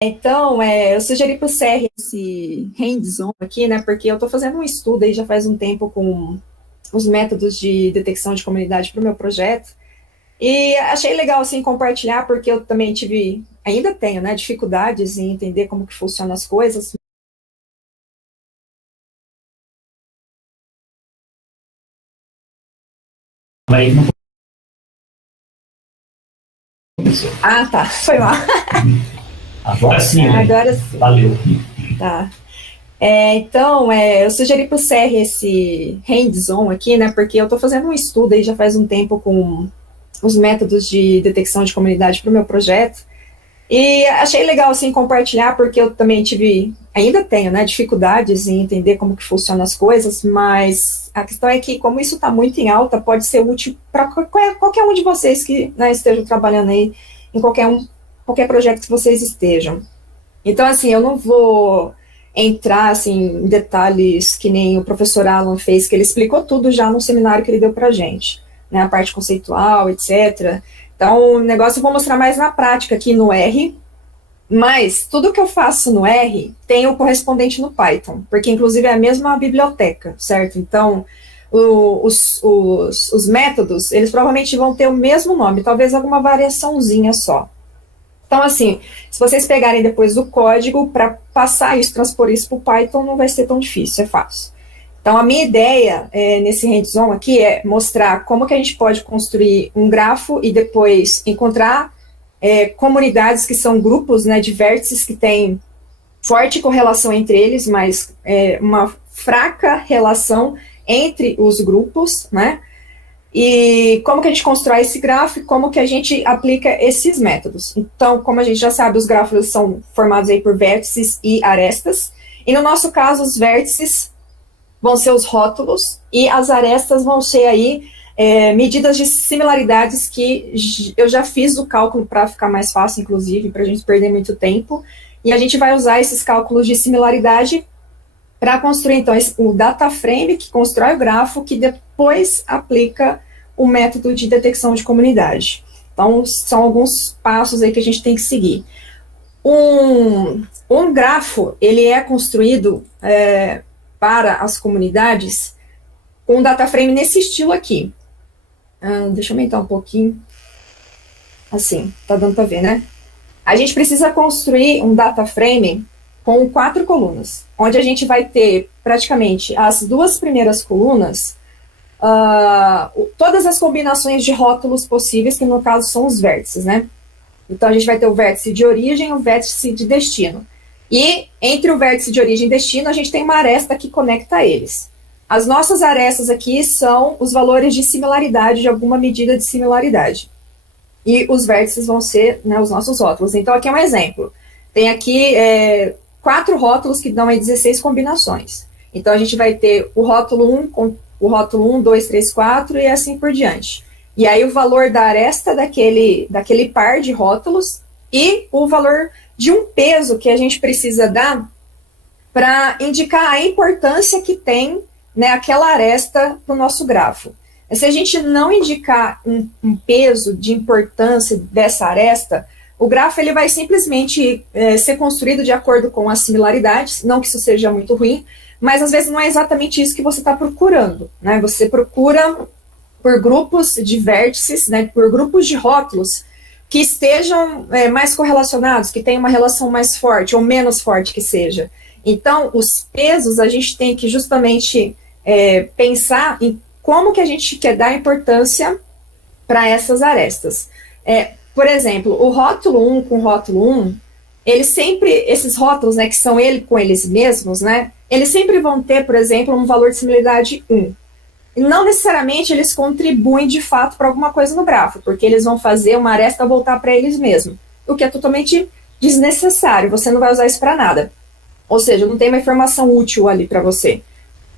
Então, eu sugeri para o CR esse hands-on aqui, né, porque eu estou fazendo um estudo aí já faz um tempo com os métodos de detecção de comunidade para o meu projeto, e achei legal, assim, compartilhar, porque eu também tive, ainda tenho, né, dificuldades em entender como que funcionam as coisas. Mas não começou. Ah, tá, foi mal. Agora sim, né? Agora sim, Valeu. tá. Então, eu sugeri para o CR esse hands-on aqui, né, porque eu estou fazendo um estudo aí já faz um tempo com os métodos de detecção de comunidade para o meu projeto. E achei legal, assim, compartilhar, porque eu também tive, ainda tenho, né, dificuldades em entender como que funcionam as coisas, mas a questão é que, como isso está muito em alta, pode ser útil para qualquer um de vocês que, né, estejam trabalhando aí em qualquer projeto que vocês estejam. Então, assim, eu não vou entrar, assim, em detalhes que nem o professor Alan fez, que ele explicou tudo já no seminário que ele deu pra gente, né, a parte conceitual, etc. Então, o negócio eu vou mostrar mais na prática aqui no R, mas tudo que eu faço no R tem o correspondente no Python, porque inclusive é a mesma biblioteca, certo? Então, os métodos, eles provavelmente vão ter o mesmo nome, talvez alguma variaçãozinha só. Então, assim, se vocês pegarem depois o código para passar isso, transpor isso para o Python, não vai ser tão difícil, é fácil. Então, a minha ideia nesse hands-on aqui é mostrar como que a gente pode construir um grafo e depois encontrar comunidades que são grupos, né, de vértices que têm forte correlação entre eles, mas uma fraca relação entre os grupos, né? E como que a gente constrói esse grafo e como que a gente aplica esses métodos. Então, como a gente já sabe, os grafos são formados aí por vértices e arestas. E no nosso caso, os vértices vão ser os rótulos e as arestas vão ser aí medidas de similaridades que eu já fiz o cálculo para ficar mais fácil, inclusive, para a gente perder muito tempo. E a gente vai usar esses cálculos de similaridade para construir, então, o data frame, que constrói o grafo, que depois aplica o método de detecção de comunidade. Então, são alguns passos aí que a gente tem que seguir. Um grafo, ele é construído para as comunidades com um data frame nesse estilo aqui. Deixa eu aumentar um pouquinho. Assim, tá dando para ver, né? A gente precisa construir um data frame com 4 colunas, onde a gente vai ter praticamente as 2 primeiras colunas, todas as combinações de rótulos possíveis, que no caso são os vértices, né? Então a gente vai ter o vértice de origem e o vértice de destino. E entre o vértice de origem e destino, a gente tem uma aresta que conecta eles. As nossas arestas aqui são os valores de similaridade, de alguma medida de similaridade. E os vértices vão ser, né, os nossos rótulos. Então aqui é um exemplo. Tem aqui 4 rótulos que dão aí 16 combinações. Então a gente vai ter o rótulo 1 com o rótulo 1, 2, 3, 4 e assim por diante. E aí o valor da aresta daquele par de rótulos e o valor de um peso que a gente precisa dar para indicar a importância que tem, né, aquela aresta no nosso grafo. Se a gente não indicar um peso de importância dessa aresta, o grafo ele vai simplesmente ser construído de acordo com as similaridades, não que isso seja muito ruim, mas às vezes não é exatamente isso que você está procurando, né? Você procura por grupos de vértices, né, por grupos de rótulos que estejam mais correlacionados, que tenham uma relação mais forte ou menos forte que seja. Então, os pesos, a gente tem que justamente pensar em como que a gente quer dar importância para essas arestas. Por exemplo, o rótulo 1 com o rótulo 1, eles sempre, esses rótulos, né, que são ele com eles mesmos, né, eles sempre vão ter, por exemplo, um valor de similaridade 1. E não necessariamente eles contribuem de fato para alguma coisa no grafo, porque eles vão fazer uma aresta voltar para eles mesmos, o que é totalmente desnecessário, você não vai usar isso para nada. Ou seja, não tem uma informação útil ali para você.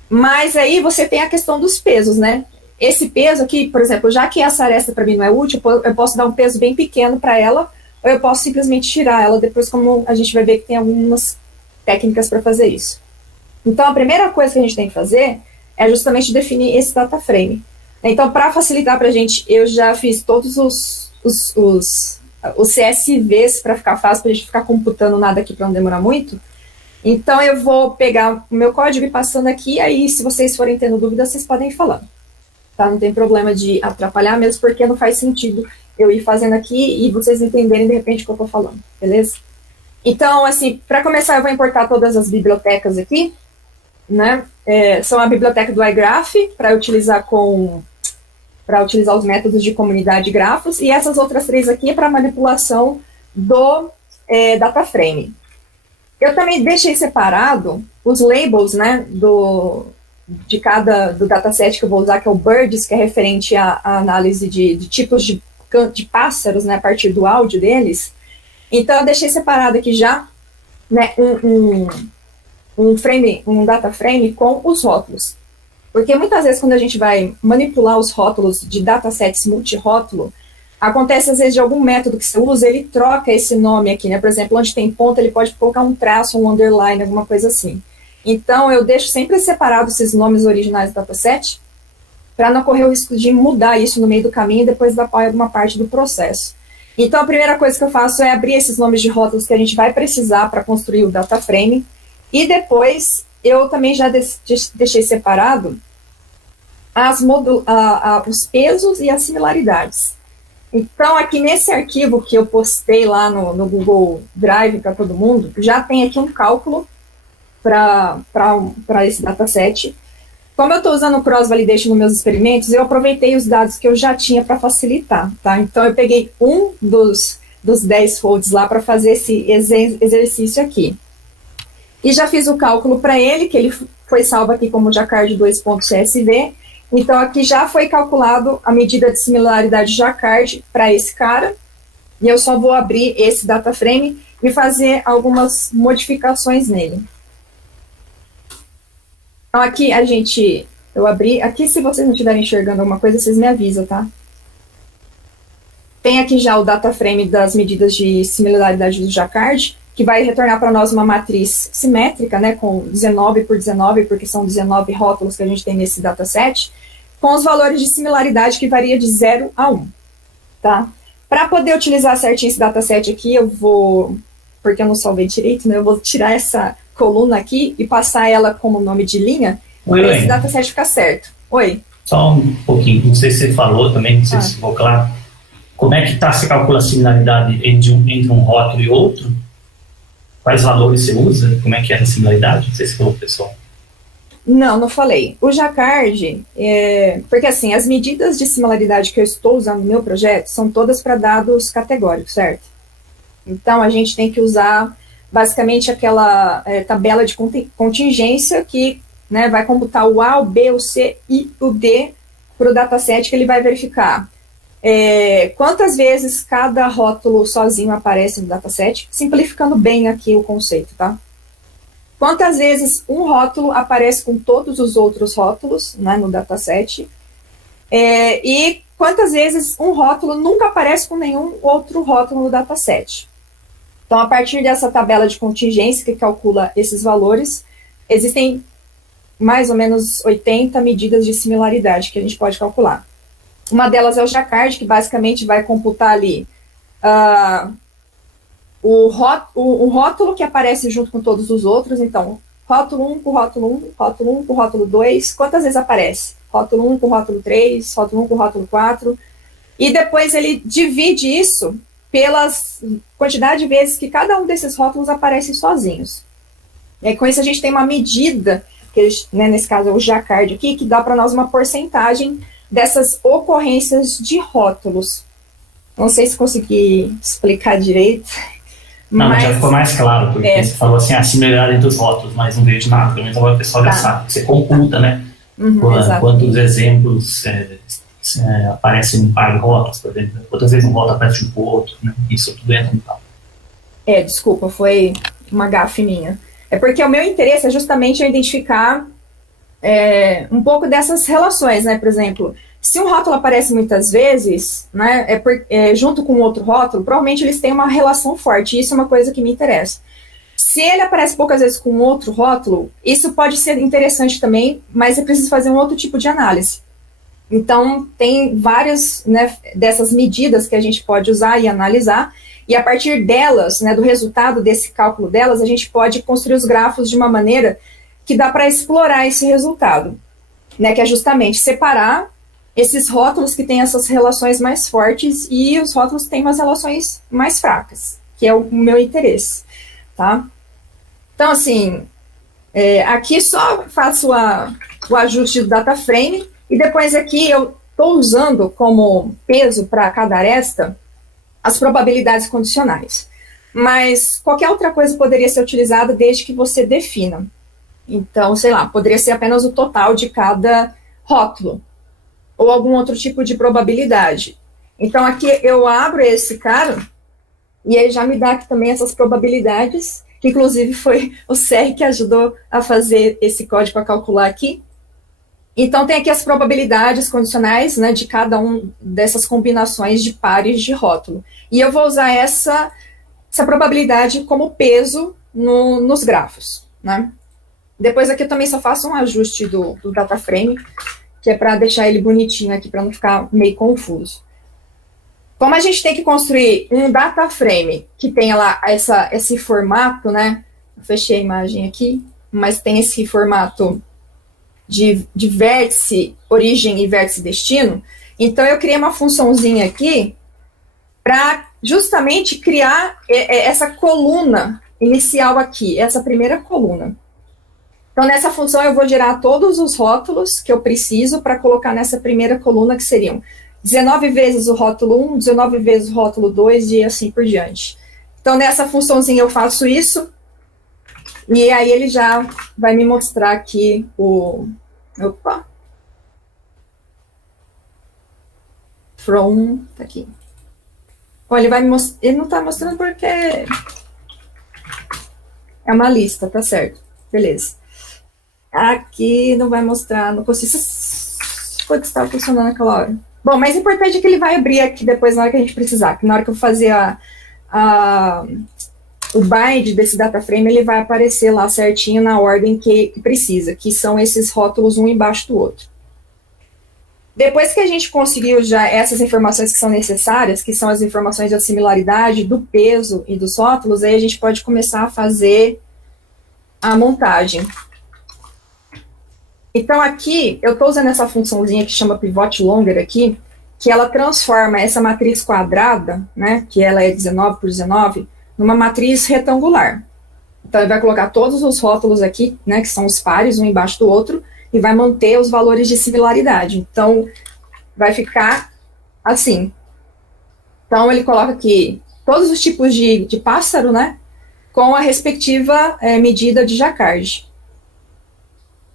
Mas aí você tem a questão dos pesos, né? Esse peso aqui, por exemplo, já que essa aresta para mim não é útil, eu posso dar um peso bem pequeno para ela, ou eu posso simplesmente tirar ela depois, como a gente vai ver que tem algumas técnicas para fazer isso. Então, a primeira coisa que a gente tem que fazer é justamente definir esse data frame. Então, para facilitar para a gente, eu já fiz todos os CSVs para ficar fácil, para a gente ficar computando nada aqui para não demorar muito. Então, eu vou pegar o meu código e passando aqui, aí se vocês forem tendo dúvidas, vocês podem ir falando. Tá? Não tem problema de atrapalhar, mesmo porque não faz sentido eu ir fazendo aqui e vocês entenderem de repente o que eu estou falando, beleza? Então, assim, para começar, eu vou importar todas as bibliotecas aqui, né? São a biblioteca do iGraph, para utilizar os métodos de comunidade de grafos, e essas outras 3 aqui é para manipulação do DataFrame. Eu também deixei separado os labels, né, do dataset que eu vou usar, que é o BIRDS, que é referente à análise de tipos de pássaros, né, a partir do áudio deles. Então, eu deixei separado aqui já, né, um data frame com os rótulos. Porque muitas vezes, quando a gente vai manipular os rótulos de datasets multirótulo, acontece, às vezes, de algum método que você usa, ele troca esse nome aqui, né? Por exemplo, onde tem ponto, ele pode colocar um traço, um underline, alguma coisa assim. Então, eu deixo sempre separado esses nomes originais do dataset, para não correr o risco de mudar isso no meio do caminho e depois dar pau em alguma parte do processo. Então, a primeira coisa que eu faço é abrir esses nomes de rótulos que a gente vai precisar para construir o data frame, e depois eu também já deixei separado os pesos e as similaridades. Então, aqui nesse arquivo que eu postei lá no Google Drive para todo mundo, já tem aqui um cálculo para esse dataset. Como eu estou usando o cross-validation nos meus experimentos, eu aproveitei os dados que eu já tinha para facilitar, tá? Então, eu peguei um dos 10 folds lá para fazer esse exercício aqui. E já fiz o cálculo para ele, que ele foi salvo aqui como Jacquard 2.csv. Então, aqui já foi calculado a medida de similaridade Jacquard para esse cara. E eu só vou abrir esse data frame e fazer algumas modificações nele. Então, aqui eu abri. Aqui, se vocês não estiverem enxergando alguma coisa, vocês me avisam, tá? Tem aqui já o data frame das medidas de similaridade do Jacquard, que vai retornar para nós uma matriz simétrica, né, com 19 por 19, porque são 19 rótulos que a gente tem nesse dataset, com os valores de similaridade que varia de 0 a 1, tá? Para poder utilizar certinho esse dataset aqui, porque eu não salvei direito, né, eu vou tirar essa coluna aqui e passar ela como nome de linha, para esse dataset ficar certo. Oi? Só um pouquinho, não sei se você falou também, não sei se ficou claro. Como é que você calcula a similaridade entre um rótulo e outro? Quais valores você usa? Como é que é a similaridade? Não sei se falou, pessoal. Não falei. O Jacquard, porque assim, as medidas de similaridade que eu estou usando no meu projeto são todas para dados categóricos, certo? Então, a gente tem que usar, basicamente, aquela tabela de contingência que, né, vai computar o A, o B, o C e o D para o dataset, que ele vai verificar quantas vezes cada rótulo sozinho aparece no dataset, simplificando bem aqui o conceito, tá? Quantas vezes um rótulo aparece com todos os outros rótulos, né, no dataset, e quantas vezes um rótulo nunca aparece com nenhum outro rótulo no dataset. Então, a partir dessa tabela de contingência que calcula esses valores, existem mais ou menos 80 medidas de similaridade que a gente pode calcular. Uma delas é o Jacquard, que basicamente vai computar ali um rótulo que aparece junto com todos os outros. Então, rótulo 1 com rótulo 1, rótulo 1 com rótulo 2, quantas vezes aparece? Rótulo 1 com rótulo 3, rótulo 1 com rótulo 4. E depois ele divide isso pelas quantidade de vezes que cada um desses rótulos aparece sozinhos. E com isso a gente tem uma medida, que, né, nesse caso é o Jacquard aqui, que dá para nós uma porcentagem dessas ocorrências de rótulos. Não sei se consegui explicar direito. Não, mas já ficou mais claro, porque você falou assim, a similaridade entre os rótulos, mas não vejo nada, pelo menos agora o pessoal já sabe. Você computa, né? Quantos exemplos aparecem em um par de rótulos, por exemplo. Quantas vezes um rótulo aparece junto com o outro, né? Isso tudo entra no cálculo. Desculpa, foi uma gafe minha. É porque o meu interesse é justamente identificar um pouco dessas relações, né? Por exemplo, se um rótulo aparece muitas vezes, né, junto com outro rótulo, provavelmente eles têm uma relação forte, e isso é uma coisa que me interessa. Se ele aparece poucas vezes com outro rótulo, isso pode ser interessante também, mas é preciso fazer um outro tipo de análise. Então, tem várias, né, dessas medidas que a gente pode usar e analisar, e a partir delas, né, do resultado desse cálculo delas, a gente pode construir os grafos de uma maneira que dá para explorar esse resultado, né, que é justamente separar esses rótulos que têm essas relações mais fortes e os rótulos que têm umas relações mais fracas, que é o meu interesse, tá? Então, assim, aqui só faço o ajuste do data frame, e depois aqui eu estou usando como peso para cada aresta as probabilidades condicionais. Mas qualquer outra coisa poderia ser utilizada desde que você defina. Então, sei lá, poderia ser apenas o total de cada rótulo, ou algum outro tipo de probabilidade. Então, aqui eu abro esse cara, e ele já me dá aqui também essas probabilidades, que inclusive foi o CR que ajudou a fazer esse código a calcular aqui. Então, tem aqui as probabilidades condicionais, né, de cada um dessas combinações de pares de rótulo. E eu vou usar essa probabilidade como peso nos grafos, né? Depois aqui eu também só faço um ajuste do data frame, que é para deixar ele bonitinho aqui, para não ficar meio confuso. Como a gente tem que construir um data frame que tenha lá esse formato, né? Eu fechei a imagem aqui, mas tem esse formato de vértice, origem e vértice destino. Então, eu criei uma funçãozinha aqui para justamente criar essa coluna inicial aqui, essa primeira coluna. Então, nessa função, eu vou gerar todos os rótulos que eu preciso para colocar nessa primeira coluna, que seriam 19 vezes o rótulo 1, 19 vezes o rótulo 2 e assim por diante. Então, nessa funçãozinha eu faço isso, e aí ele já vai me mostrar aqui Opa! From, tá aqui. Olha, ele não tá mostrando porque é uma lista, tá certo. Beleza. Aqui não vai mostrar, não consigo. Foi que estava funcionando naquela hora. Bom, mas o importante é que ele vai abrir aqui depois na hora que a gente precisar. Que na hora que eu fazer o bind desse data frame, ele vai aparecer lá certinho na ordem que precisa, que são esses rótulos um embaixo do outro. Depois que a gente conseguiu já essas informações que são necessárias, que são as informações da similaridade, do peso e dos rótulos, aí a gente pode começar a fazer a montagem. Então, aqui, eu estou usando essa funçãozinha que chama pivot longer aqui, que ela transforma essa matriz quadrada, né, que ela é 19 por 19, numa matriz retangular. Então, ele vai colocar todos os rótulos aqui, né, que são os pares, um embaixo do outro, e vai manter os valores de similaridade. Então, vai ficar assim. Então, ele coloca aqui todos os tipos de pássaro, né, com a respectiva medida de Jacquard.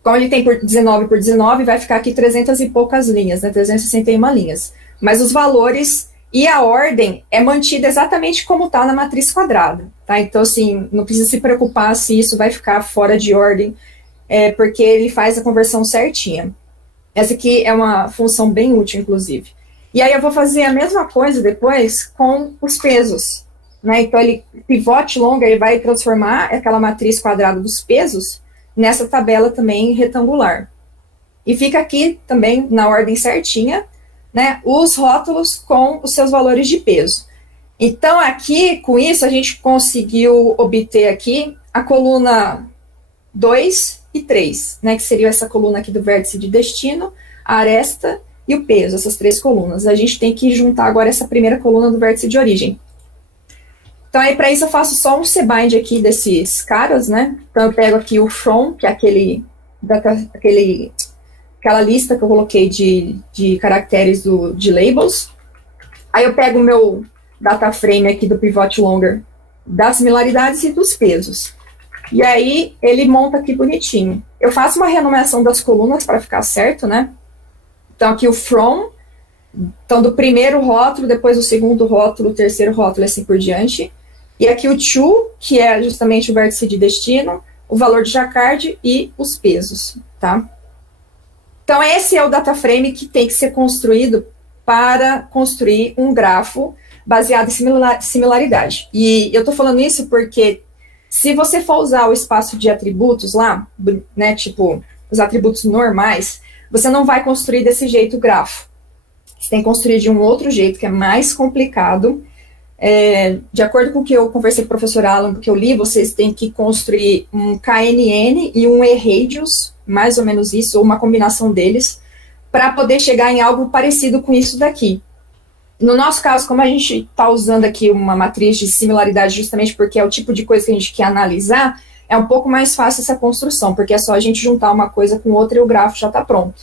Como ele tem por 19, vai ficar aqui 300 e poucas linhas, né, 361 linhas. Mas os valores e a ordem é mantida exatamente como está na matriz quadrada, tá? Então, assim, não precisa se preocupar se isso vai ficar fora de ordem, porque ele faz a conversão certinha. Essa aqui é uma função bem útil, inclusive. E aí eu vou fazer a mesma coisa depois com os pesos, né? Então, pivot longer, ele vai transformar aquela matriz quadrada dos pesos nessa tabela também retangular. E fica aqui também, na ordem certinha, né, os rótulos com os seus valores de peso. Então, aqui, com isso, a gente conseguiu obter aqui a coluna 2 e 3, né, que seria essa coluna aqui do vértice de destino, a aresta e o peso, essas três colunas. A gente tem que juntar agora essa primeira coluna do vértice de origem. Então, aí, para isso, eu faço só um cbind aqui desses caras, né? Então, eu pego aqui o from, que é aquela lista que eu coloquei de caracteres de labels. Aí, eu pego o meu data frame aqui do pivot longer das similaridades e dos pesos. E aí, ele monta aqui bonitinho. Eu faço uma renomeação das colunas para ficar certo, né? Então, aqui o from, então, do primeiro rótulo, depois o segundo rótulo, o terceiro rótulo, assim por diante. E aqui o to, que é justamente o vértice de destino, o valor de Jacquard e os pesos, tá? Então, esse é o data frame que tem que ser construído para construir um grafo baseado em similaridade. E eu estou falando isso porque se você for usar o espaço de atributos lá, né, tipo, os atributos normais, você não vai construir desse jeito o grafo. Você tem que construir de um outro jeito, que é mais complicado. De acordo com o que eu conversei com o professor Alan, que eu li, vocês têm que construir um KNN e um eRadius, mais ou menos isso, ou uma combinação deles, para poder chegar em algo parecido com isso daqui. No nosso caso, como a gente está usando aqui uma matriz de similaridade justamente porque é o tipo de coisa que a gente quer analisar, é um pouco mais fácil essa construção, porque é só a gente juntar uma coisa com outra e o grafo já está pronto.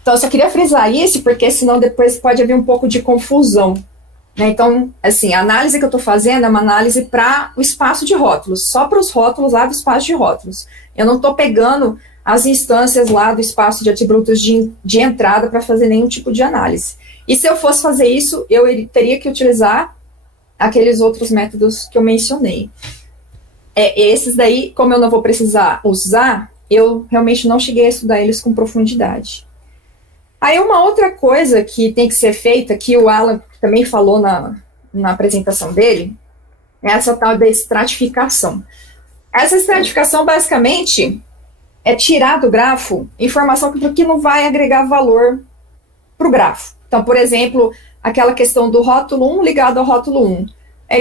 Então, eu só queria frisar isso, porque senão depois pode haver um pouco de confusão. Né? Então, assim, a análise que eu estou fazendo é uma análise para o espaço de rótulos, só para os rótulos lá do espaço de rótulos. Eu não estou pegando as instâncias lá do espaço de atributos de entrada para fazer nenhum tipo de análise. E se eu fosse fazer isso, eu teria que utilizar aqueles outros métodos que eu mencionei. Esses daí, como eu não vou precisar usar, eu realmente não cheguei a estudar eles com profundidade. Aí uma outra coisa que tem que ser feita, que o Alan também falou na apresentação dele, é essa tal da estratificação. Essa estratificação, basicamente, é tirar do grafo informação que não vai agregar valor para o grafo. Então, por exemplo, aquela questão do rótulo 1 ligado ao rótulo 1.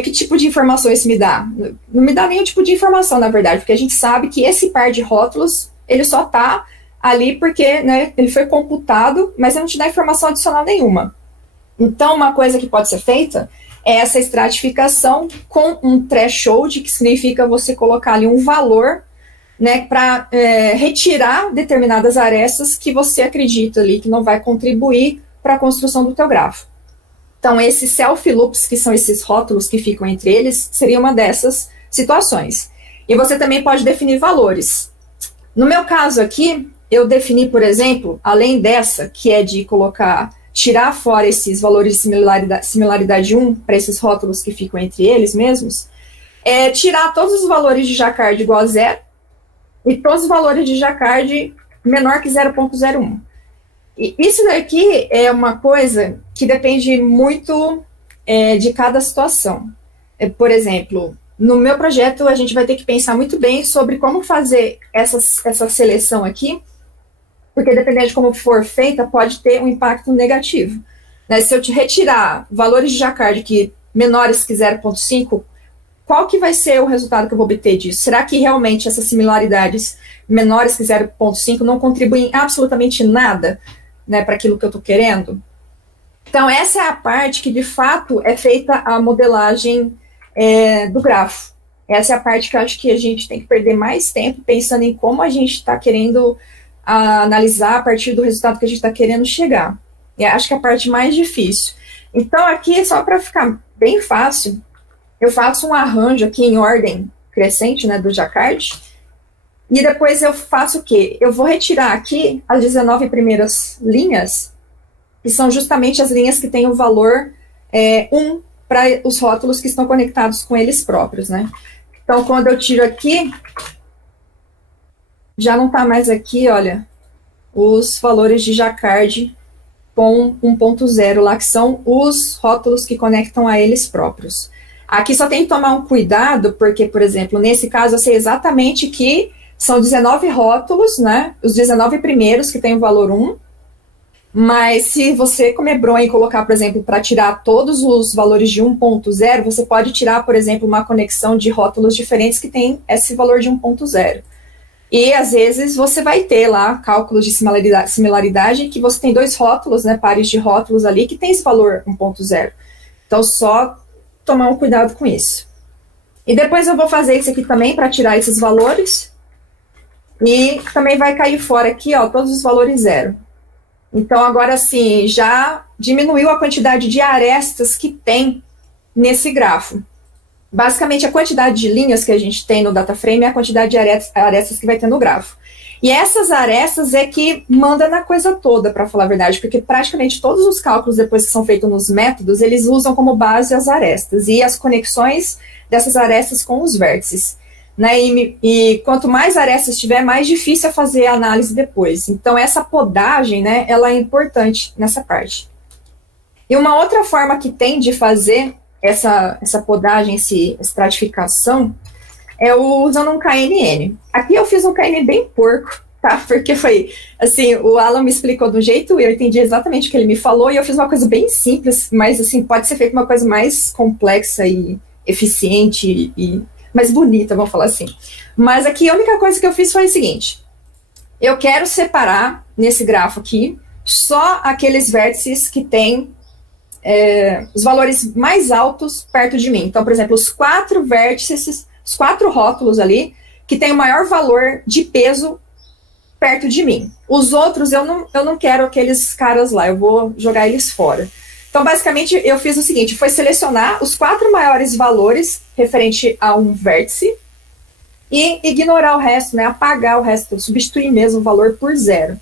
Que tipo de informação isso me dá? Não me dá nenhum tipo de informação, na verdade, porque a gente sabe que esse par de rótulos, ele só está ali porque, né, ele foi computado, mas ele não te dá informação adicional nenhuma. Então, uma coisa que pode ser feita é essa estratificação com um threshold, que significa você colocar ali um valor, né, para retirar determinadas arestas que você acredita ali que não vai contribuir para a construção do teu grafo. Então, esses self-loops, que são esses rótulos que ficam entre eles, seria uma dessas situações. E você também pode definir valores. No meu caso aqui, eu defini, por exemplo, além dessa, que é de tirar fora esses valores de similaridade 1 para esses rótulos que ficam entre eles mesmos, tirar todos os valores de Jacquard igual a 0 e todos os valores de Jacquard menor que 0.01. E isso daqui é uma coisa que depende muito de cada situação. Por exemplo, no meu projeto, a gente vai ter que pensar muito bem sobre como fazer essa seleção aqui, porque dependendo de como for feita, pode ter um impacto negativo. Né? Se eu te retirar valores de Jacquard menores que 0.5, qual que vai ser o resultado que eu vou obter disso? Será que realmente essas similaridades menores que 0.5 não contribuem absolutamente nada, né, para aquilo que eu estou querendo? Então, essa é a parte que, de fato, é feita a modelagem do grafo. Essa é a parte que eu acho que a gente tem que perder mais tempo pensando em como a gente está querendo analisar a partir do resultado que a gente está querendo chegar. Acho que é a parte mais difícil. Então, aqui, só para ficar bem fácil, eu faço um arranjo aqui em ordem crescente, né, do Jacquard, e depois eu faço o quê? Eu vou retirar aqui as 19 primeiras linhas, que são justamente as linhas que têm o valor 1 para os rótulos que estão conectados com eles próprios, né? Então, quando eu tiro aqui, já não está mais aqui, olha, os valores de Jacquard com 1.0 lá, que são os rótulos que conectam a eles próprios. Aqui só tem que tomar um cuidado, porque, por exemplo, nesse caso eu sei exatamente que são 19 rótulos, né? Os 19 primeiros que tem o valor 1, mas se você comer bronha e colocar, por exemplo, para tirar todos os valores de 1.0, você pode tirar, por exemplo, uma conexão de rótulos diferentes que tem esse valor de 1.0. E, às vezes, você vai ter lá cálculos de similaridade que você tem dois rótulos, né, pares de rótulos ali, que tem esse valor 1.0. Então, só tomar um cuidado com isso. E depois eu vou fazer isso aqui também para tirar esses valores. E também vai cair fora aqui, ó, todos os valores 0. Então, agora sim, já diminuiu a quantidade de arestas que tem nesse grafo. Basicamente, a quantidade de linhas que a gente tem no DataFrame é a quantidade de arestas que vai ter no grafo. E essas arestas é que manda na coisa toda, para falar a verdade, porque praticamente todos os cálculos depois que são feitos nos métodos, eles usam como base as arestas e as conexões dessas arestas com os vértices. Né? E quanto mais arestas tiver, mais difícil é fazer a análise depois. Então, essa podagem, né, ela é importante nessa parte. E uma outra forma que tem de fazer essa podagem, essa estratificação, é usando um KNN. Aqui eu fiz um KNN bem porco, Tá, porque foi, assim, o Alan me explicou do jeito, eu entendi exatamente o que ele me falou, e eu fiz uma coisa bem simples, mas, assim, pode ser feita uma coisa mais complexa e eficiente e mais bonita, vamos falar assim. Mas aqui a única coisa que eu fiz foi o seguinte, eu quero separar, nesse grafo aqui, só aqueles vértices que têm os valores mais altos perto de mim. Então, por exemplo, os 4 vértices, os 4 rótulos ali, que têm o maior valor de peso perto de mim. Os outros, eu não quero aqueles caras lá, eu vou jogar eles fora. Então, basicamente, eu fiz o seguinte, foi selecionar os 4 maiores valores referente a um vértice e ignorar o resto, né, apagar o resto, substituir mesmo o valor por 0.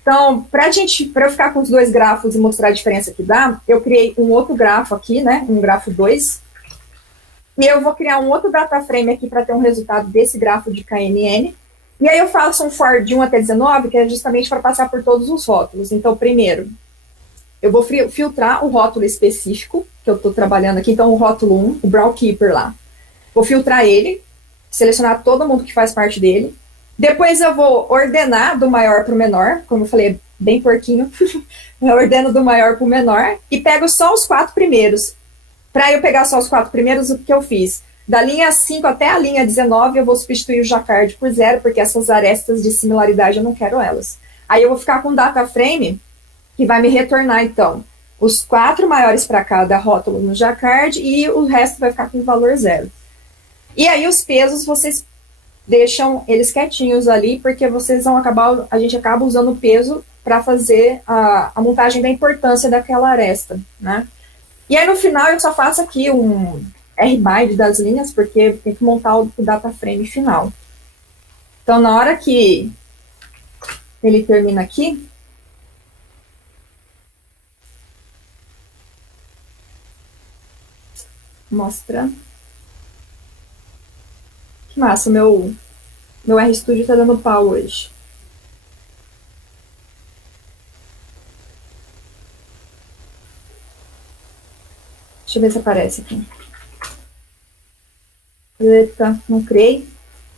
Então, para eu ficar com os 2 grafos e mostrar a diferença que dá, eu criei um outro grafo aqui, né, um grafo 2, e eu vou criar um outro data frame aqui para ter um resultado desse grafo de KNN. E aí eu faço um for de 1 até 19, que é justamente para passar por todos os rótulos. Então, primeiro, eu vou filtrar o rótulo específico, que eu estou trabalhando aqui. Então, o rótulo 1, o Brown Keeper lá. Vou filtrar ele, selecionar todo mundo que faz parte dele. Depois eu vou ordenar do maior para o menor, como eu falei, bem porquinho. Eu ordeno do maior para o menor e pego só os 4 primeiros. Para eu pegar só os 4 primeiros, o que eu fiz? Da linha 5 até a linha 19, eu vou substituir o Jacquard por 0, porque essas arestas de similaridade eu não quero elas. Aí eu vou ficar com data frame, que vai me retornar, então, os 4 maiores para cada rótulo no Jacquard e o resto vai ficar com valor 0. E aí os pesos, vocês deixam eles quietinhos ali, porque a gente acaba usando o peso para fazer a montagem da importância daquela aresta, né? E aí no final eu só faço aqui um RBIND das linhas, porque tem que montar o data frame final. Então, na hora que ele termina aqui, mostra. Que massa, meu RStudio tá dando pau hoje. Deixa eu ver se aparece aqui. Eita, não criei.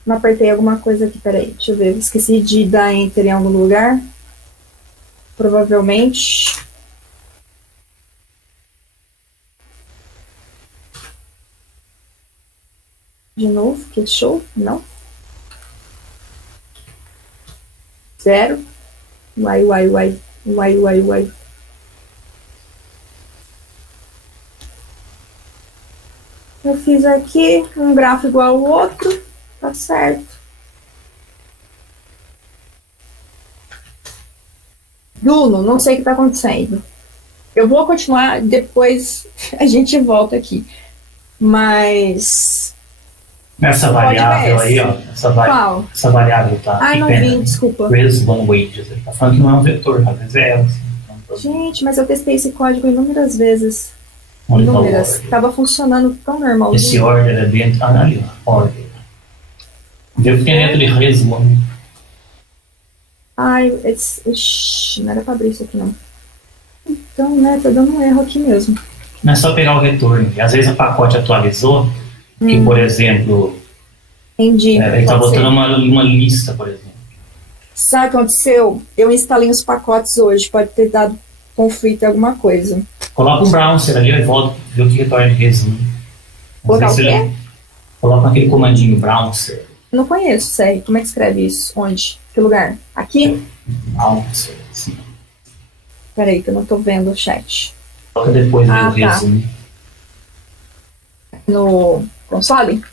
Não apertei alguma coisa aqui, peraí. Deixa eu ver, esqueci de dar enter em algum lugar. Provavelmente. De novo, que show? Não. 0. Uai. Eu fiz aqui um grafo igual ao outro, tá certo. Bruno, não sei o que tá acontecendo. Eu vou continuar, depois a gente volta aqui. Mas... Essa variável aí, ó. Qual? Essa variável tá... Ah, não vi, desculpa. Res1 wages. Ele tá falando que não é um vetor, às vezes é assim. Então, gente, mas eu testei esse código inúmeras vezes. Inúmeras. Tava funcionando tão normal. Esse order é dentro... Ah, ali, ó. Order. Deve ter dentro de res1. Ai, não era pra abrir isso aqui, não. Então, né, tá dando um erro aqui mesmo. Não é só pegar o retorno. E às vezes o pacote atualizou, que, por exemplo... Entendi. Ele tá botando uma lista, por exemplo. Sabe o que aconteceu? Eu instalei os pacotes hoje, pode ter dado conflito em alguma coisa. Coloca um browser ali e volta, vê o que retorna de res1. Colocar o quê? Coloca aquele comandinho browser. Não conheço, Sérgio. Como é que escreve isso? Onde? Que lugar? Aqui? Browser, sim. Peraí, que eu não tô vendo o chat. Coloca depois do res1. No console?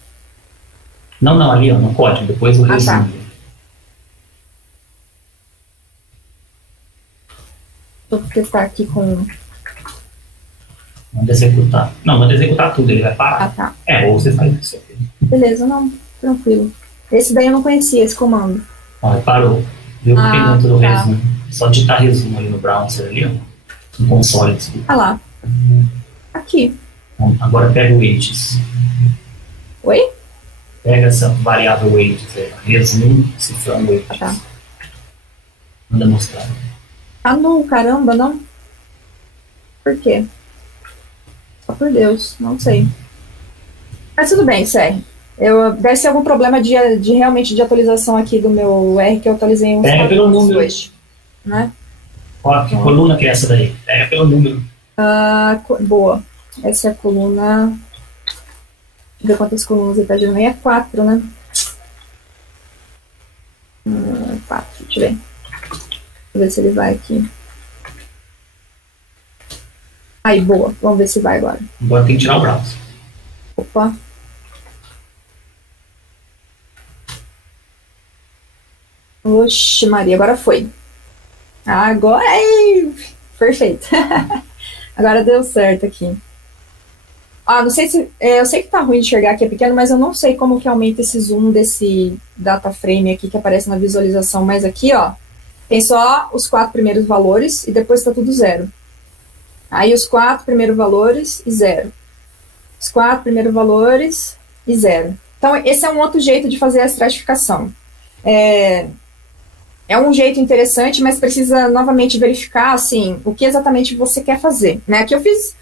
Não, ali, ó, no código, depois do res1. Tá. Vou testar aqui com... Manda executar. Não, manda executar tudo, ele vai parar. Tá. Ou você faz isso. Beleza, não, tranquilo. Esse daí eu não conhecia, esse comando. Ó, parou. Viu que tem dentro do res1. Só digitar res1 ali no browser ali, ó. No console, desculpa. Ah lá. Aqui. Bom, agora pega o wages. Oi? Pega essa variável wages, res1, cifrando wages. Tá. Manda mostrar. Ah, não, caramba, não. Por quê? Só por Deus, não sei. Mas tudo bem, Sérgio. Deve ser algum problema realmente de atualização aqui do meu R, que eu atualizei uns Pega pelo número hoje, né? Ó, que coluna que é essa daí? Pega pelo número. Boa. Essa é a coluna... Deixa eu ver quantas colunas ele tá gerando. É 4, né? 4, deixa eu ver. Deixa eu ver se ele vai aqui. Aí, boa. Vamos ver se vai agora. Agora tem que tirar o browser. Opa. Oxe, Maria, agora foi. Agora é... Perfeito. Agora deu certo aqui. Não sei se... eu sei que tá ruim de enxergar aqui, é pequeno, mas eu não sei como que aumenta esse zoom desse data frame aqui que aparece na visualização. Mas aqui, ó, tem só os 4 primeiros valores e depois tá tudo 0. Aí os 4 primeiros valores e 0. Os 4 primeiros valores e 0. Então, esse é um outro jeito de fazer a estratificação. É um jeito interessante, mas precisa novamente verificar, assim, o que exatamente você quer fazer, né? Aqui eu fiz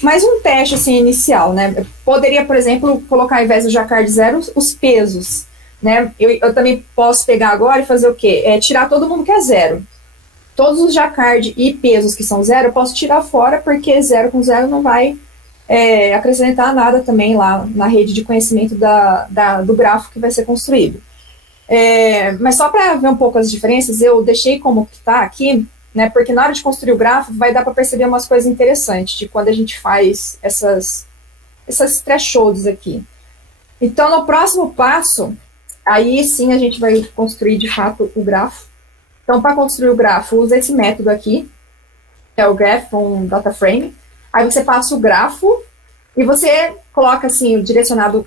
mais um teste, assim, inicial, né? Eu poderia, por exemplo, colocar, ao invés do Jacquard 0, os pesos, né? Eu também posso pegar agora e fazer o quê? Tirar todo mundo que é 0. Todos os Jacquard e pesos que são 0, eu posso tirar fora, porque 0 com 0 não vai acrescentar nada também lá na rede de conhecimento do grafo que vai ser construído. Mas só para ver um pouco as diferenças, eu deixei como que está aqui, né, porque na hora de construir o grafo vai dar para perceber umas coisas interessantes de quando a gente faz essas thresholds aqui. Então, no próximo passo, aí sim a gente vai construir de fato o grafo. Então, para construir o grafo, usa esse método aqui, que é o graph on data frame. Aí você passa o grafo e você coloca assim o direcionado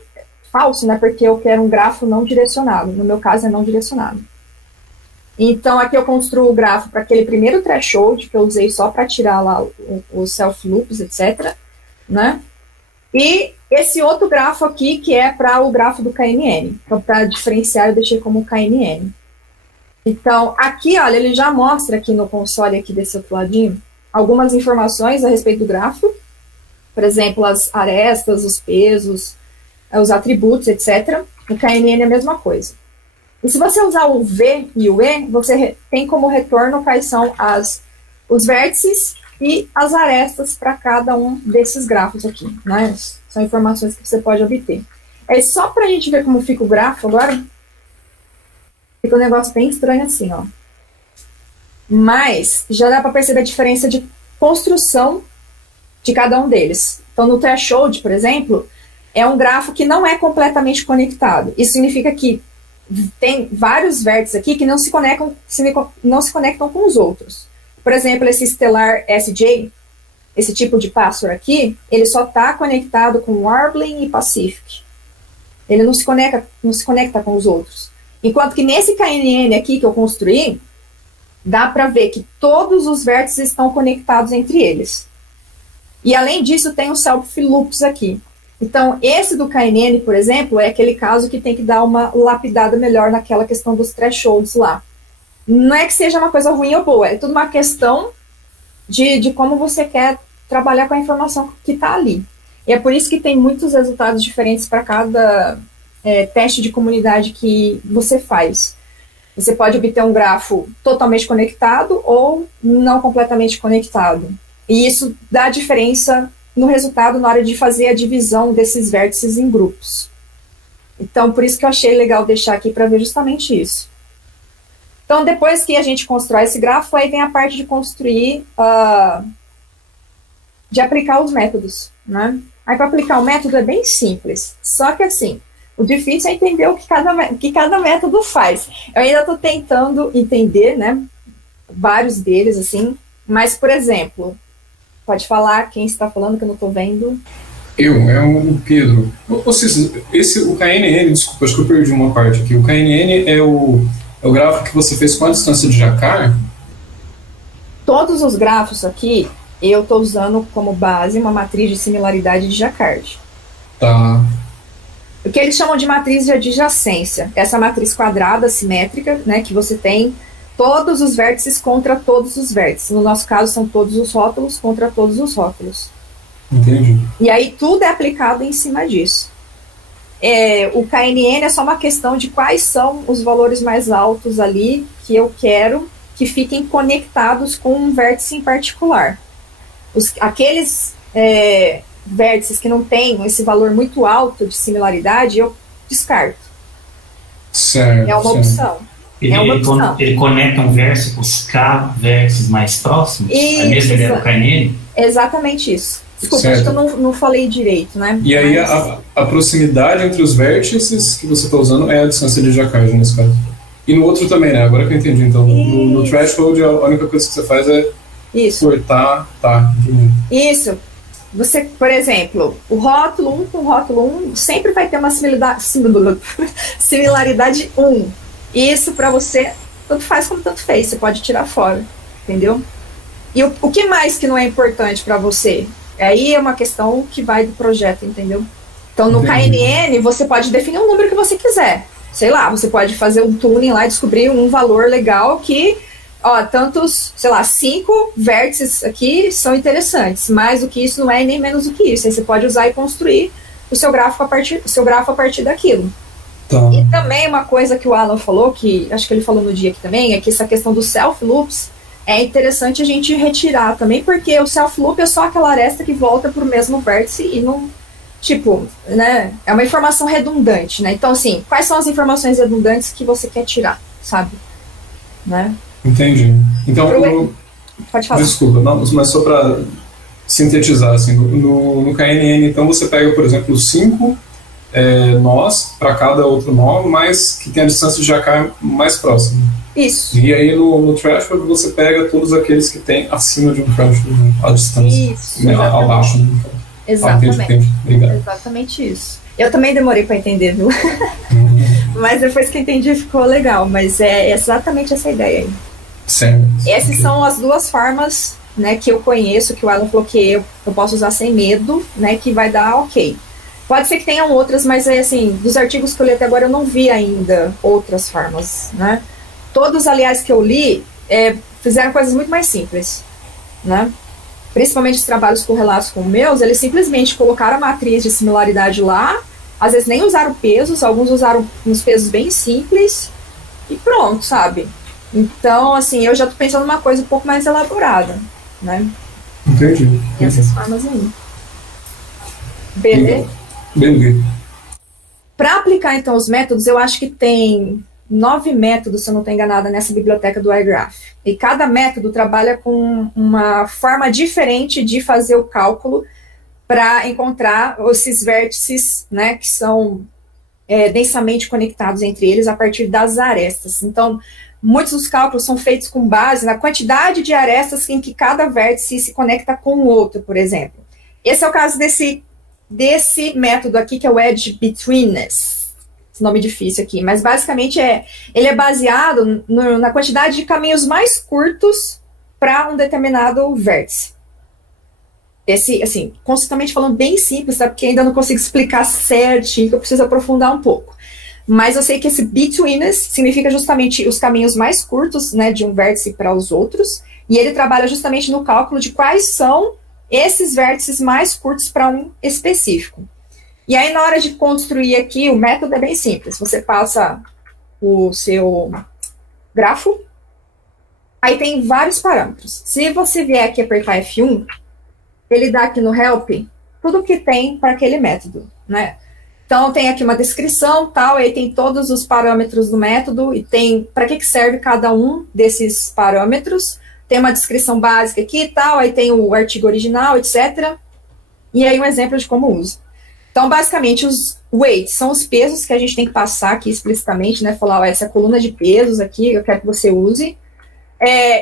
falso, né? Porque eu quero um grafo não direcionado. No meu caso é não direcionado. Então aqui eu construo o grafo para aquele primeiro threshold que eu usei só para tirar lá os self loops, etc, né? E esse outro grafo aqui que é para o grafo do KNN. Então para diferenciar eu deixei como KNN. Então aqui, olha, ele já mostra aqui no console aqui desse outro ladinho algumas informações a respeito do grafo. Por exemplo, as arestas, os pesos, os atributos, etc. No KNN é a mesma coisa. E se você usar o V e o E, você tem como retorno quais são os vértices e as arestas para cada um desses grafos aqui, né? São informações que você pode obter. Só para a gente ver como fica o grafo agora, fica um negócio bem estranho assim, ó. Mas já dá para perceber a diferença de construção de cada um deles. Então, no threshold, por exemplo, é um grafo que não é completamente conectado. Isso significa que tem vários vértices aqui que não se conectam com os outros. Por exemplo, esse estelar SJ, esse tipo de password aqui, ele só está conectado com Warbling e Pacific. Ele não se conecta com os outros. Enquanto que nesse KNN aqui que eu construí, dá para ver que todos os vértices estão conectados entre eles. E além disso, tem os self loops aqui. Então, esse do KNN, por exemplo, é aquele caso que tem que dar uma lapidada melhor naquela questão dos thresholds lá. Não é que seja uma coisa ruim ou boa, é tudo uma questão de como você quer trabalhar com a informação que está ali. E é por isso que tem muitos resultados diferentes para cada teste de comunidade que você faz. Você pode obter um grafo totalmente conectado ou não completamente conectado. E isso dá diferença no resultado na hora de fazer a divisão desses vértices em grupos. Então, por isso que eu achei legal deixar aqui para ver justamente isso. Então, depois que a gente constrói esse grafo, aí vem a parte de construir, de aplicar os métodos, né? Aí, para aplicar o método é bem simples. Só que, assim, o difícil é entender o que cada método faz. Eu ainda estou tentando entender, né? Vários deles, assim. Mas, por exemplo... Pode falar quem está falando, que eu não estou vendo. É o Pedro. O KNN, desculpa, acho que eu perdi uma parte aqui. O KNN é o grafo que você fez com a distância de Jacquard? Todos os grafos aqui, eu estou usando como base uma matriz de similaridade de Jacquard. Tá. O que eles chamam de matriz de adjacência. Essa matriz quadrada, simétrica, né, que você tem todos os vértices contra todos os vértices. No nosso caso, são todos os rótulos contra todos os rótulos. Entendi. E aí tudo é aplicado em cima disso. o KNN é só uma questão de quais são os valores mais altos ali que eu quero que fiquem conectados com um vértice em particular. Aqueles vértices que não têm esse valor muito alto de similaridade, eu descarto. Certo, é uma opção. Ele conecta um vértice com os K vértices mais próximos? A mesma ideia do KNN? Exatamente isso. Desculpa, acho que eu não falei direito, né? E aí a proximidade entre os vértices que você está usando é a distância de Jacquard nesse caso. E no outro também, né? Agora que eu entendi. Então, no threshold, a única coisa que você faz é cortar, Isso. Você, por exemplo, o rótulo 1 com o rótulo 1 sempre vai ter uma similaridade 1. Isso para você, tanto faz como tanto fez. Você pode tirar fora, entendeu? E o que mais que não é importante para você? Aí é uma questão que vai do projeto, entendeu? Então, no KNN, você pode definir um número que você quiser. Sei lá, você pode fazer um tuning lá e descobrir um valor legal que, tantos, 5 vértices aqui são interessantes. Mais do que isso não é nem menos do que isso. Aí você pode usar e construir o seu grafo a partir daquilo. Tá. E também uma coisa que o Alan falou, que acho que ele falou no dia aqui também, é que essa questão do self-loops é interessante a gente retirar também, porque o self-loop é só aquela aresta que volta para o mesmo vértice e não, né, é uma informação redundante, né? Então, assim, quais são as informações redundantes que você quer tirar, sabe? Né? Entendi. Então, pode falar. Desculpa, mas só para sintetizar, assim, no KNN, então você pega, por exemplo, 5 nós para cada outro nó, mas que tem a distância de Jacquard mais próxima. Isso. E aí no threshold você pega todos aqueles que tem acima de um threshold, a distância. Isso, abaixo. Exatamente. Obrigado. Exatamente isso. Eu também demorei para entender, viu? Mas depois que entendi ficou legal. Mas é exatamente essa ideia aí. Certo. Essas são as duas formas, né, que eu conheço, que o Alan falou que eu posso usar sem medo, né, que vai dar ok. Pode ser que tenham outras, mas assim, dos artigos que eu li até agora eu não vi ainda outras formas, né? Todos, aliás, que eu li, fizeram coisas muito mais simples, né? Principalmente os trabalhos correlatos com os meus, eles simplesmente colocaram a matriz de similaridade lá, às vezes nem usaram pesos, alguns usaram uns pesos bem simples, e pronto, sabe? Então, assim, eu já estou pensando numa coisa um pouco mais elaborada, né? Entendi. E essas formas aí. Beleza? Beleza. Para aplicar, então, os métodos, eu acho que tem 9 métodos, se eu não estou enganada, nessa biblioteca do iGraph. E cada método trabalha com uma forma diferente de fazer o cálculo para encontrar esses vértices, né, que são densamente conectados entre eles a partir das arestas. Então, muitos dos cálculos são feitos com base na quantidade de arestas em que cada vértice se conecta com o outro, por exemplo. Esse é o caso desse método aqui, que é o Edge Betweenness. Esse nome difícil aqui, mas basicamente ele é baseado na quantidade de caminhos mais curtos para um determinado vértice. Esse, assim, conceitualmente falando, bem simples, tá? Porque ainda não consigo explicar certinho, que eu preciso aprofundar um pouco. Mas eu sei que esse betweenness significa justamente os caminhos mais curtos, né, de um vértice para os outros, e ele trabalha justamente no cálculo de quais são esses vértices mais curtos para um específico. E aí, na hora de construir aqui, o método é bem simples. Você passa o seu grafo, aí tem vários parâmetros. Se você vier aqui apertar F1, ele dá aqui no help tudo que tem para aquele método, né? Então, tem aqui uma descrição, tal, aí tem todos os parâmetros do método e tem para que serve cada um desses parâmetros. Tem uma descrição básica aqui e tal, aí tem o artigo original, etc. E aí um exemplo de como usa. Então, basicamente, os weights são os pesos que a gente tem que passar aqui explicitamente, né? Falar, essa é a coluna de pesos aqui, eu quero que você use.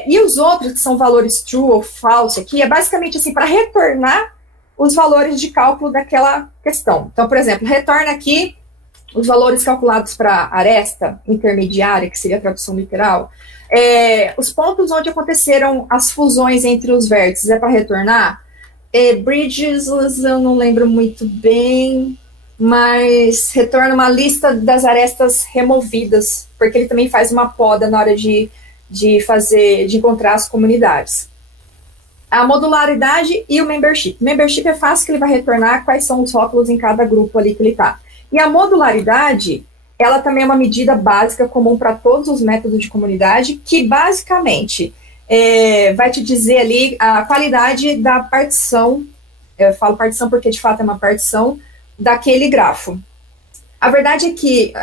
E os outros, que são valores true ou false aqui, é basicamente assim, para retornar os valores de cálculo daquela questão. Então, por exemplo, retorna aqui os valores calculados para aresta intermediária, que seria a tradução literal. Os pontos onde aconteceram as fusões entre os vértices é para retornar. Bridges, eu não lembro muito bem, mas retorna uma lista das arestas removidas, porque ele também faz uma poda na hora de encontrar as comunidades. A modularidade e o membership. Membership é fácil, que ele vai retornar quais são os rótulos em cada grupo ali que ele está. E a modularidade, ela também é uma medida básica comum para todos os métodos de comunidade, que basicamente vai te dizer ali a qualidade da partição. Eu falo partição porque de fato é uma partição daquele grafo. A verdade é que,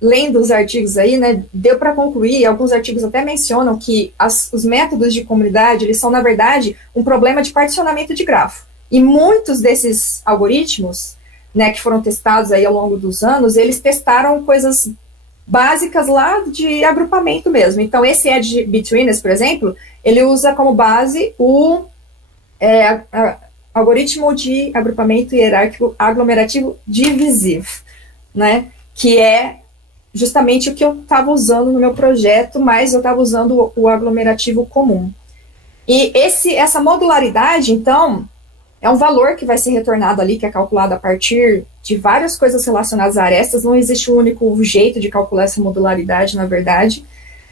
lendo os artigos aí, né, deu para concluir, alguns artigos até mencionam que os métodos de comunidade, eles são, na verdade, um problema de particionamento de grafo. E muitos desses algoritmos, né, que foram testados aí ao longo dos anos, eles testaram coisas básicas lá de agrupamento mesmo. Então, esse Edge Betweenness, por exemplo, ele usa como base o algoritmo de agrupamento hierárquico aglomerativo divisivo, né, que é justamente o que eu estava usando no meu projeto, mas eu estava usando o aglomerativo comum. E essa modularidade, então, é um valor que vai ser retornado ali, que é calculado a partir de várias coisas relacionadas a arestas. Não existe um único jeito de calcular essa modularidade, na verdade.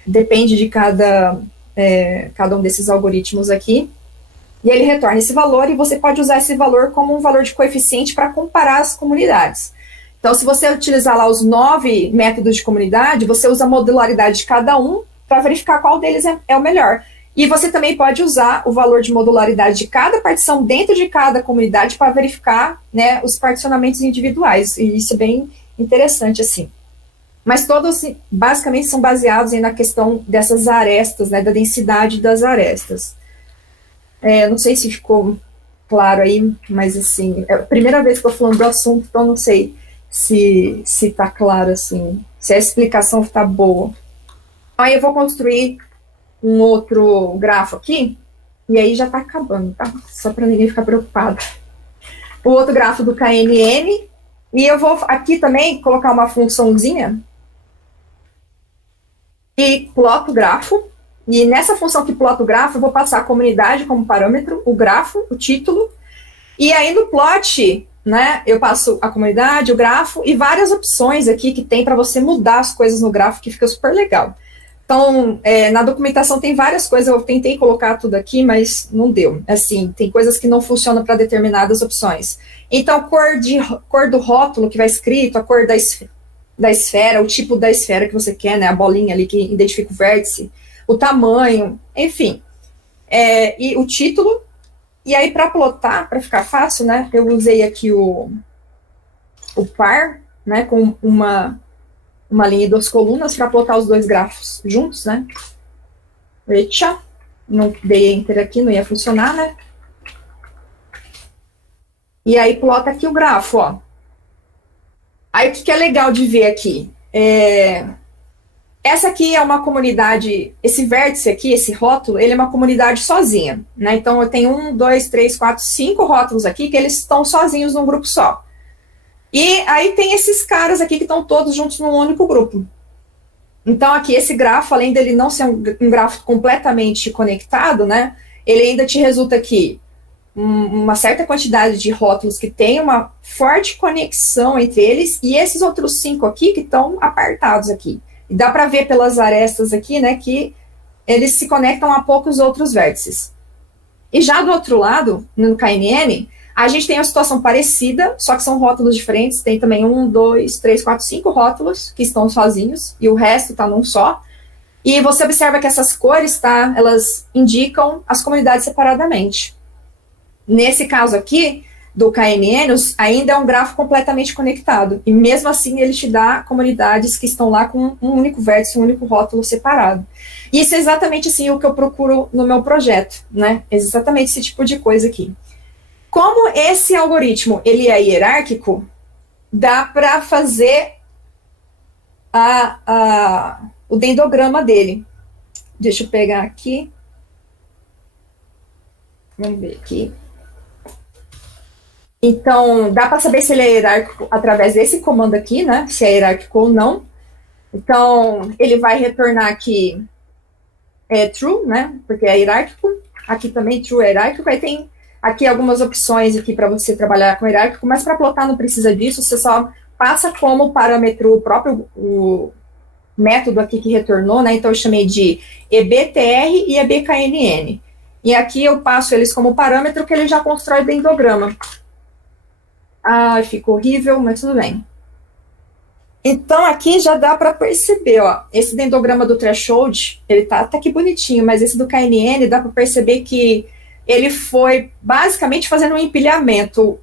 Depende de cada um desses algoritmos aqui. E ele retorna esse valor, e você pode usar esse valor como um valor de coeficiente para comparar as comunidades. Então, se você utilizar lá os 9 métodos de comunidade, você usa a modularidade de cada um para verificar qual deles é o melhor. E você também pode usar o valor de modularidade de cada partição dentro de cada comunidade para verificar, né, os particionamentos individuais. E isso é bem interessante, assim. Mas todos, basicamente, são baseados aí na questão dessas arestas, né, da densidade das arestas. Não sei se ficou claro aí, mas, assim, é a primeira vez que eu estou falando do assunto, então não sei se está claro, assim, se a explicação está boa. Aí eu vou construir um outro grafo aqui, e aí já está acabando, tá? Só para ninguém ficar preocupado. O outro grafo do KNN, e eu vou aqui também colocar uma funçãozinha e ploto o grafo, e nessa função que plota o grafo, eu vou passar a comunidade como parâmetro, o grafo, o título, e aí no plot, né, eu passo a comunidade, o grafo, e várias opções aqui que tem para você mudar as coisas no grafo, que fica super legal. Então, na documentação tem várias coisas, eu tentei colocar tudo aqui, mas não deu. Assim, tem coisas que não funcionam para determinadas opções. Então, cor do rótulo que vai escrito, a cor da esfera, o tipo da esfera que você quer, né, a bolinha ali que identifica o vértice, o tamanho, enfim. E o título. E aí, para plotar, para ficar fácil, né, eu usei aqui o par, né, com uma linha e 2 colunas para plotar os 2 grafos juntos, né? Eita, não dei enter aqui, não ia funcionar, né? E aí plota aqui o grafo, ó. Aí o que é legal de ver aqui? Essa aqui é uma comunidade, esse vértice aqui, esse rótulo, ele é uma comunidade sozinha, né? Então eu tenho 1, 2, 3, 4, 5 rótulos aqui que eles estão sozinhos num grupo só. E aí tem esses caras aqui que estão todos juntos num único grupo. Então aqui esse grafo, além dele não ser um grafo completamente conectado, né, ele ainda te resulta aqui uma certa quantidade de rótulos que tem uma forte conexão entre eles, e esses outros 5 aqui que estão apartados aqui. E dá para ver pelas arestas aqui, né, que eles se conectam a poucos outros vértices. E já do outro lado, no KNN, a gente tem uma situação parecida, só que são rótulos diferentes. Tem também 1, 2, 3, 4, 5 rótulos que estão sozinhos, e o resto está num só. E você observa que essas cores, tá, elas indicam as comunidades separadamente. Nesse caso aqui, do KNN, ainda é um grafo completamente conectado. E mesmo assim, ele te dá comunidades que estão lá com um único vértice, um único rótulo separado. E isso é exatamente assim o que eu procuro no meu projeto, né? Exatamente esse tipo de coisa aqui. Como esse algoritmo ele é hierárquico, dá para fazer o dendrograma dele. Deixa eu pegar aqui. Vamos ver aqui. Então, dá para saber se ele é hierárquico através desse comando aqui, né? Se é hierárquico ou não. Então, ele vai retornar aqui true, né? Porque é hierárquico. Aqui também true é hierárquico. Aí tem aqui algumas opções aqui para você trabalhar com hierárquico, mas para plotar não precisa disso, você só passa como parâmetro o método aqui que retornou, né? Então eu chamei de EBTR e EBKNN. E aqui eu passo eles como parâmetro que ele já constrói o dendrograma. Ah, ficou horrível, mas tudo bem. Então, aqui já dá para perceber, ó, esse dendrograma do threshold, ele tá até que bonitinho, mas esse do KNN dá para perceber que ele foi basicamente fazendo um empilhamento,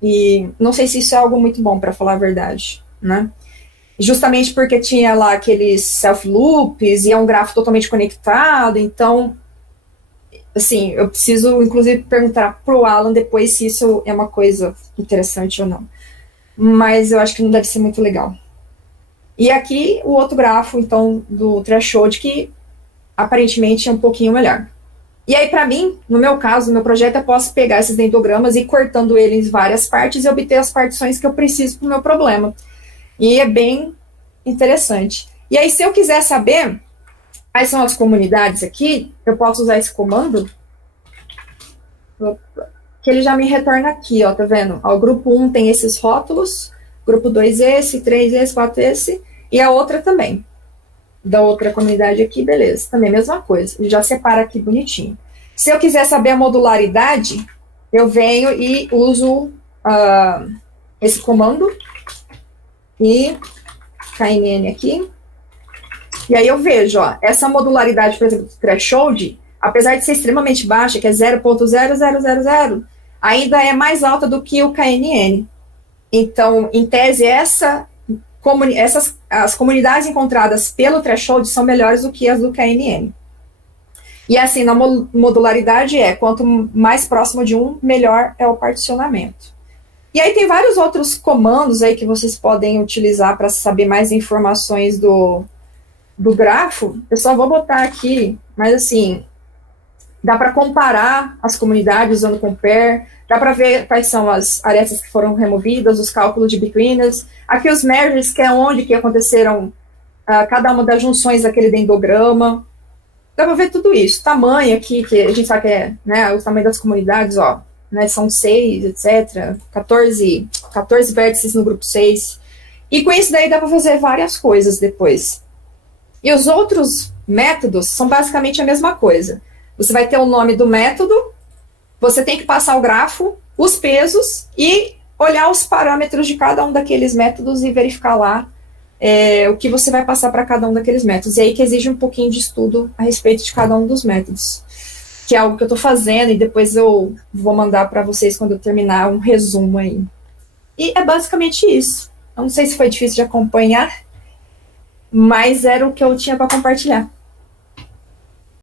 e não sei se isso é algo muito bom, para falar a verdade, né? Justamente porque tinha lá aqueles self-loops, e é um grafo totalmente conectado, então, assim, eu preciso, inclusive, perguntar pro Alan depois se isso é uma coisa interessante ou não. Mas eu acho que não deve ser muito legal. E aqui o outro grafo, então, do threshold, que aparentemente é um pouquinho melhor. E aí, para mim, no meu caso, no meu projeto, eu posso pegar esses dentogramas e ir cortando eles em várias partes e obter as partições que eu preciso para o meu problema. E é bem interessante. E aí, se eu quiser saber quais são as comunidades aqui, eu posso usar esse comando, que ele já me retorna aqui, ó, tá vendo? Ó, o grupo 1 tem esses rótulos, grupo 2 esse, 3 esse, 4 esse, e a outra também. Da outra comunidade aqui, beleza. Também a mesma coisa. Ele já separa aqui bonitinho. Se eu quiser saber a modularidade, eu venho e uso esse comando e KNN aqui. E aí eu vejo, ó, essa modularidade, por exemplo, do threshold, apesar de ser extremamente baixa, que é 0.0000, ainda é mais alta do que o KNN. Então, em tese, as comunidades encontradas pelo threshold são melhores do que as do KNN. E assim, na modularidade quanto mais próximo de 1, melhor é o particionamento. E aí tem vários outros comandos aí que vocês podem utilizar para saber mais informações do grafo. Eu só vou botar aqui, mas assim, dá para comparar as comunidades usando compare, dá para ver quais são as arestas que foram removidas, os cálculos de betweenness. Aqui os merges, que é onde que aconteceram cada uma das junções daquele dendrograma. Dá para ver tudo isso. Tamanho aqui, que a gente sabe que é, né, o tamanho das comunidades, ó, né, são 6, etc. 14 vértices no grupo 6. E com isso daí dá para fazer várias coisas depois. E os outros métodos são basicamente a mesma coisa. Você vai ter o nome do método, você tem que passar o grafo, os pesos e olhar os parâmetros de cada um daqueles métodos e verificar lá o que você vai passar para cada um daqueles métodos. E aí que exige um pouquinho de estudo a respeito de cada um dos métodos, que é algo que eu estou fazendo e depois eu vou mandar para vocês quando eu terminar um resumo aí. E é basicamente isso. Eu não sei se foi difícil de acompanhar, mas era o que eu tinha para compartilhar.